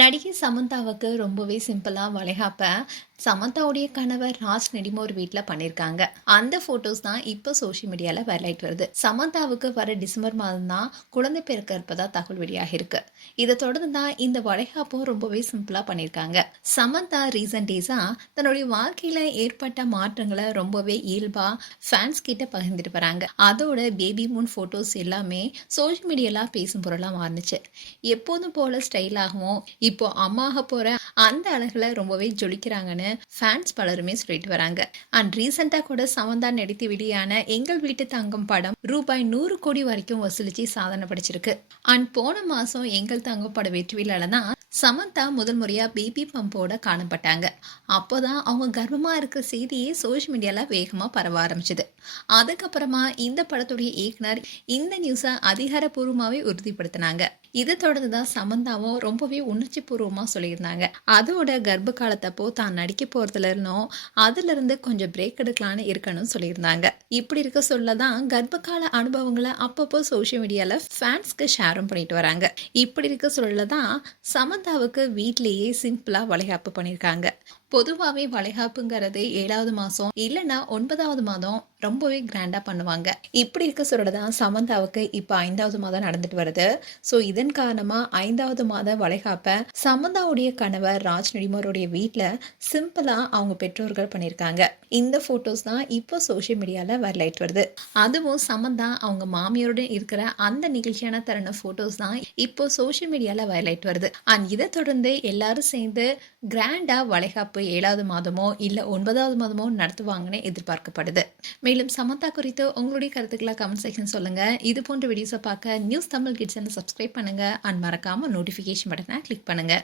நடிகை சமந்தாவுக்கு ரொம்பவே சிம்பிளா வளைகாப்ப சமந்தாவுடைய கணவர் ராஜ் நெடுமோர் வீட்ல பண்ணிருக்காங்க. அந்த போட்டோஸ் தான் இப்போ சோஷியல் மீடியால வைரலாயிட்டு வருது. சமந்தாவுக்கு வர டிசம்பர் மாதம் தான் குழந்தை பிறக்க இருப்பதா தகவல் வெளியாகி இருக்கு. இதை தொடர்ந்து தான் இந்த வளைகாப்பும் ரொம்பவே சிம்பிளா பண்ணிருக்காங்க. சமந்தா ரீசன்ட் டேஸா தன்னுடைய வாழ்க்கையில ஏற்பட்ட மாற்றங்களை ரொம்பவே இயல்பா ஃபேன்ஸ் கிட்ட பகிர்ந்துட்டு வராங்க. அதோட பேபி மூன் போட்டோஸ் எல்லாமே சோஷியல் மீடியால பேசும் பொருளா மாறுனுச்சு. எப்போதும் போல ஸ்டைலாகவும் இப்போ அம்மாக போற அந்த அழகுல ரொம்பவே ஜொலிக்கிறாங்கன்னு ஃபேன்ஸ் பலருமே சொல்லிட்டு வராங்க. அண்ட் ரீசெண்டா கூட சமந்தா நடித்து வெளியான எங்கள் வீட்டு தங்கம் படம் ரூபாய் 100 கோடி வரைக்கும் வசூலிச்சு சாதனை படைச்சிருக்கு. அண்ட் போன மாசம் எங்கள் தங்கம் பட வெற்றியில தான் சமந்தா முதல் முறையா பேபி பம்போட காணப்பட்டாங்க. அப்போதான் அவங்க கர்ப்பமா இருக்கிற செய்தியே சோஷியல் மீடியால வேகமா பரவ ஆரம்பிச்சது. அதுக்கப்புறமா இந்த படத்துடைய இயக்குனர் இந்த நியூஸை அதிகாரப்பூர்வமாவே உறுதிப்படுத்தினாங்க. இதை தொடர்ந்து தான் சமந்தாவும் ரொம்பவே உணர்ச்சி பூர்வமா சொல்லியிருந்தாங்க. அதோட கர்ப்ப காலத்தப்போ தான் நடிக்க போறதுல இருந்தோம், அதுல இருந்து கொஞ்சம் பிரேக் எடுக்கலான்னு இருக்கணும்னு சொல்லியிருந்தாங்க. இப்படி இருக்க சொல்லதான் கர்ப்ப கால அனுபவங்களை அப்பப்போ சோஷியல் மீடியால ஃபேன்ஸ்க்கு ஷேரும் பண்ணிட்டு வராங்க. இப்படி இருக்க சொல்லதான் சமந்தாவுக்கு வீட்லயே சிம்பிளா வளைகாப்பு பண்ணியிருக்காங்க. பொதுவாகவே வளைகாப்புங்கிறது 7வது மாதம் இல்லைன்னா 9வது மாதம் ரொம்பவே கிராண்டாக பண்ணுவாங்க. இப்படி இருக்க சொல்லதான் சமந்தாவுக்கு இப்போ 5வது மாதம் நடந்துட்டு வருது. ஸோ இதன் காரணமாக 5வது மாத வளைகாப்பை சமந்தாவுடைய கணவர் ராஜ் நெடுமோருடைய வீட்டில் சிம்பிளாக அவங்க பெற்றோர்கள் பண்ணியிருக்காங்க. இந்த ஃபோட்டோஸ் தான் இப்போ சோஷியல் மீடியாவில் வைரலாயிட்டு வருது. அதுவும் சமந்தா அவங்க மாமியாருடன் இருக்கிற அந்த நிகழ்ச்சியான தருண ஃபோட்டோஸ் தான் இப்போ சோஷியல் மீடியாவில் வைரலாயிட்டு வருது. அண்ட் இதை தொடர்ந்து எல்லாரும் சேர்ந்து கிராண்டாக வளைகாப்பு 7வது மாதமோ இல்லை 9வது மாதமோ நடத்துவாங்கன்னு எதிர்பார்க்கப்படுது. மேலும் சமந்தா குறித்து உங்களுடைய கருத்துக்களை கமெண்ட் செக்ஷன் சொல்லுங்க. இது போன்ற வீடியோஸை பார்க்க நியூஸ் தமிழ் கிட்ஸ் சப்ஸ்கிரைப் பண்ணுங்க. அண்ட் மறக்காம நோட்டிஃபிகேஷன் பட்டனை கிளிக் பண்ணுங்க.